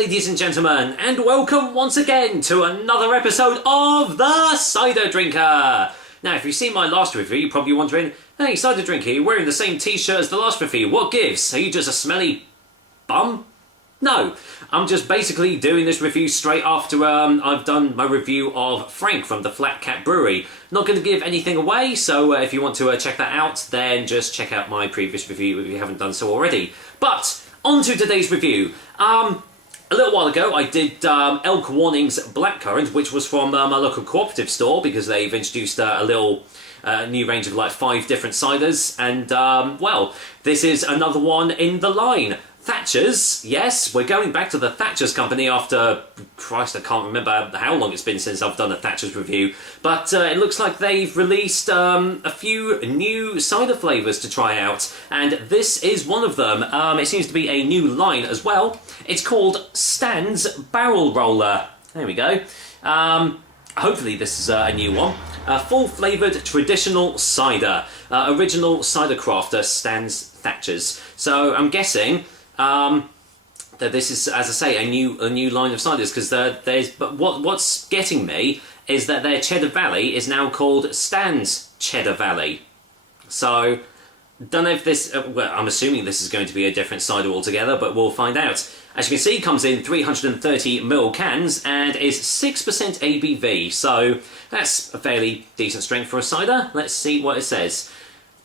ladies and gentlemen, and welcome once again to another episode of The Cider Drinker. Now, if you've seen my last review, you're probably wondering, hey, Cider Drinker, you're wearing the same t-shirt as the last review, what gives? Are you just a smelly bum? No, I'm just basically doing this review straight after I've done my review of Frank from the Flat Cat Brewery. Not going to give anything away, so if you want to check that out, then just check out my previous review if you haven't done so already. But, on to today's review. A little while ago, I did Elk Warning's Blackcurrant, which was from my local Co-operative store, because they've introduced a little new range of like 5 different ciders, and well, this is another one in the line. Thatcher's, yes, we're going back to the Thatcher's company after, Christ, I can't remember how long it's been since I've done a Thatcher's review, but it looks like they've released a few new cider flavours to try out, and this is one of them. It seems to be a new line as well. It's called Stan's Barrel Roller. There we go. Hopefully this is a new one. Full flavoured traditional cider. Original cider crafter Stan's Thatcher's. So I'm guessing that this is, as I say, a new line of ciders, because there's. But what's getting me is that their Cheddar Valley is now called Stan's Cheddar Valley. So don't know if this. Well, I'm assuming this is going to be a different cider altogether, but we'll find out. As you can see, it comes in 330ml cans and is 6% ABV. So that's a fairly decent strength for a cider. Let's see what it says.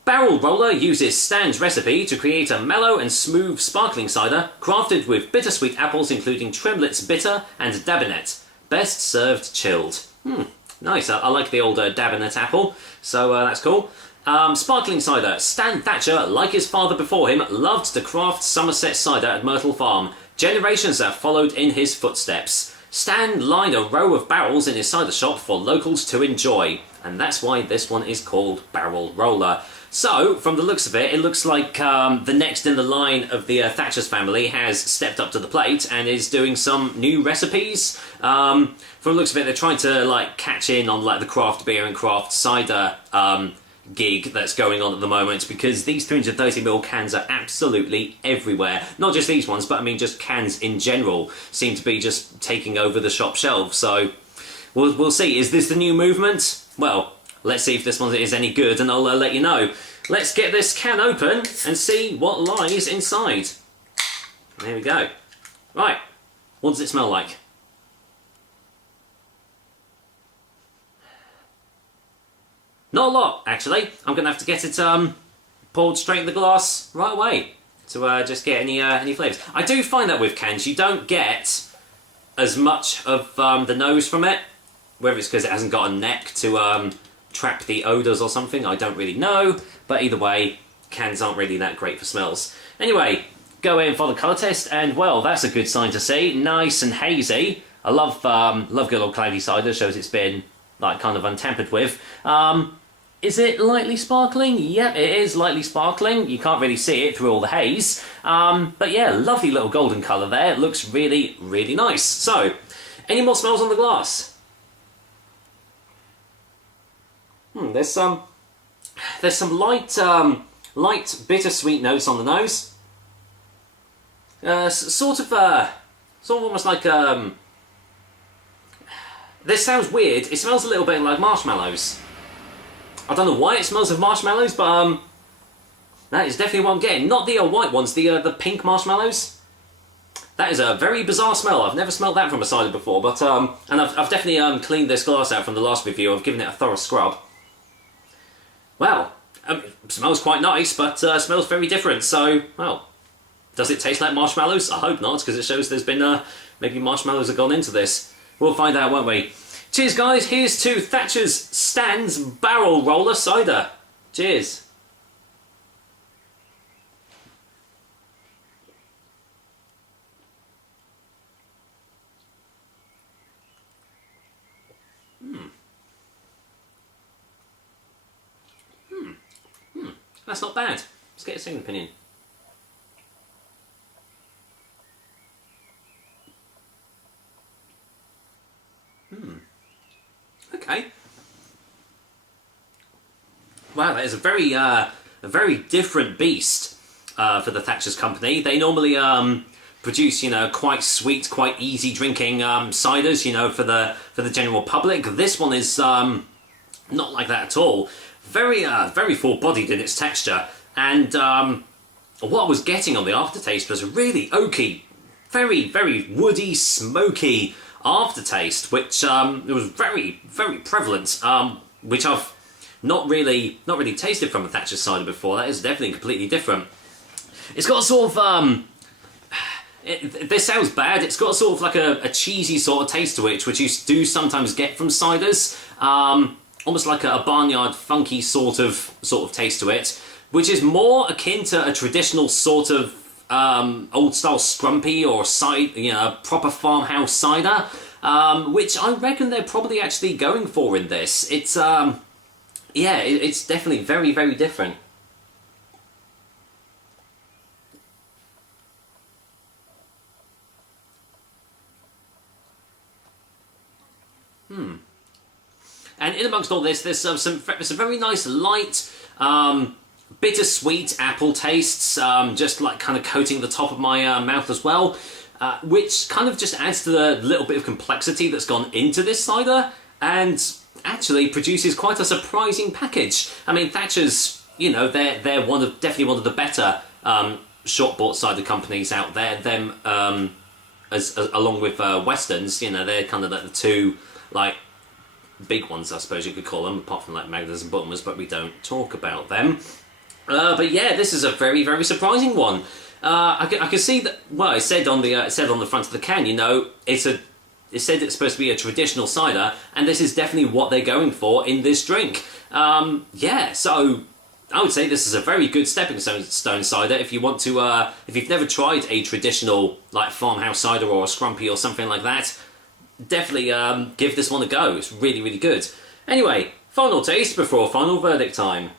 Barrel Roller uses Stan's recipe to create a mellow and smooth sparkling cider crafted with bittersweet apples including Tremlett's Bitter and Dabinet. Best served chilled. Nice. I like the old Dabinet apple, so that's cool. Sparkling cider. Stan Thatcher, like his father before him, loved to craft Somerset cider at Myrtle Farm. Generations have followed in his footsteps. Stan lined a row of barrels in his cider shop for locals to enjoy, and that's why this one is called Barrel Roller. So, from the looks of it, it looks like the next in the line of the Thatcher's family has stepped up to the plate and is doing some new recipes. From the looks of it, they're trying to like catch in on like the craft beer and craft cider gig that's going on at the moment, because these 330ml cans are absolutely everywhere. Not just these ones, but I mean just cans in general seem to be just taking over the shop shelves. So we'll see. Is this the new movement? Well, let's see if this one is any good, and I'll let you know. Let's get this can open and see what lies inside. There we go. Right, what does it smell like? Not a lot, actually. I'm going to have to get it poured straight in the glass right away to just get any flavours. I do find that with cans, you don't get as much of the nose from it, whether it's because it hasn't got a neck to trap the odours or something, I don't really know, but either way, cans aren't really that great for smells. Anyway, go in for the colour test, and well, that's a good sign to see. Nice and hazy. I love good old cloudy cider, shows it's been like kind of untampered with. Is it lightly sparkling? Yep, it is lightly sparkling. You can't really see it through all the haze. But yeah, lovely little golden colour there. It looks really, really nice. So, any more smells on the glass? There's some light bittersweet notes on the nose. Sort of almost like this sounds weird. It smells a little bit like marshmallows. I don't know why it smells of marshmallows, but that is definitely what I'm getting. Not the white ones, the pink marshmallows. That is a very bizarre smell. I've never smelled that from a cider before, but and I've definitely cleaned this glass out from the last review. I've given it a thorough scrub. Well, it smells quite nice, but smells very different. So, well, does it taste like marshmallows? I hope not, because it shows there's been maybe marshmallows have gone into this. We'll find out, won't we? Cheers, guys. Here's to Thatcher's Stan's Barrel Roller Cider. Cheers. That's not bad. Let's get a second opinion. Okay. Wow, that is a very different beast for the Thatcher's company. They normally produce, you know, quite sweet, quite easy drinking ciders, you know, for the general public. This one is not like that at all. Very very full-bodied in its texture, and what I was getting on the aftertaste was a really oaky, very very woody, smoky aftertaste, which it was very very prevalent, which I've not really tasted from a Thatcher cider before. That is definitely completely different. It's got a sort of this sounds bad. It's got sort of like a cheesy sort of taste to it, which you do sometimes get from ciders. Almost like a barnyard funky sort of taste to it, which is more akin to a traditional sort of old style scrumpy or proper farmhouse cider, which I reckon they're probably actually going for in this. It's yeah, it's definitely very very different. And in amongst all this, there's some very nice light, bittersweet apple tastes, just like kind of coating the top of my mouth as well, which kind of just adds to the little bit of complexity that's gone into this cider, and actually produces quite a surprising package. I mean, Thatcher's, you know, they're definitely one of the better short bought cider companies out there. Them as along with Westerns, you know, they're kind of like the two like big ones, I suppose you could call them, apart from like Magners and Butmers, but we don't talk about them. But yeah, this is a very very surprising one. I can see that. Well, it said on the front of the can, you know, it said it's supposed to be a traditional cider, and this is definitely what they're going for in this drink. Yeah, so I would say this is a very good stepping stone cider if you want to. If you've never tried a traditional like farmhouse cider or a scrumpy or something like that, definitely give this one a go. It's really really good. Anyway, final taste before final verdict time.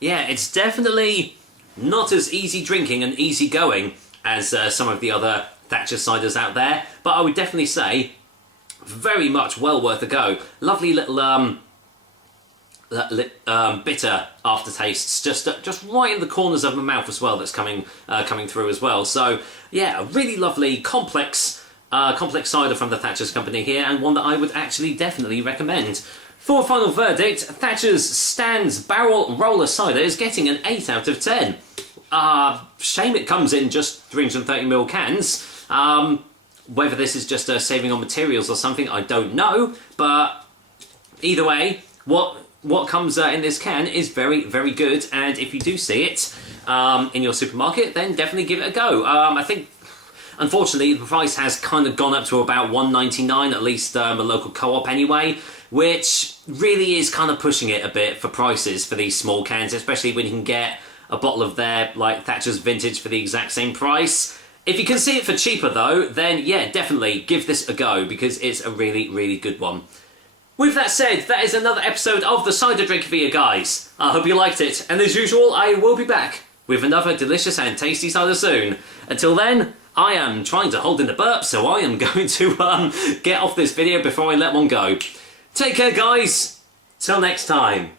Yeah, it's definitely not as easy drinking and easy going as some of the other Thatcher ciders out there, but I would definitely say very much well worth a go. Lovely little bitter aftertastes, just right in the corners of my mouth as well. That's coming through as well. So yeah, a really lovely complex cider from the Thatcher's company here, and one that I would actually definitely recommend. For final verdict, Thatcher's Stan's Barrel Roller Cider is getting an 8 out of 10. Shame it comes in just 330ml cans. Whether this is just a saving on materials or something, I don't know. But either way, what comes in this can is very, very good. And if you do see it in your supermarket, then definitely give it a go. I think, unfortunately, the price has kind of gone up to about $1.99, at least a local co-op anyway, which really is kind of pushing it a bit for prices for these small cans, especially when you can get a bottle of their like Thatcher's Vintage for the exact same price. If you can see it for cheaper though, then yeah, definitely give this a go, because it's a really, really good one. With that said, that is another episode of the Cider Drinker for you guys. I hope you liked it, and as usual, I will be back with another delicious and tasty cider soon. Until then, I am trying to hold in the burp, so I am going to get off this video before I let one go. Take care, guys. Till next time.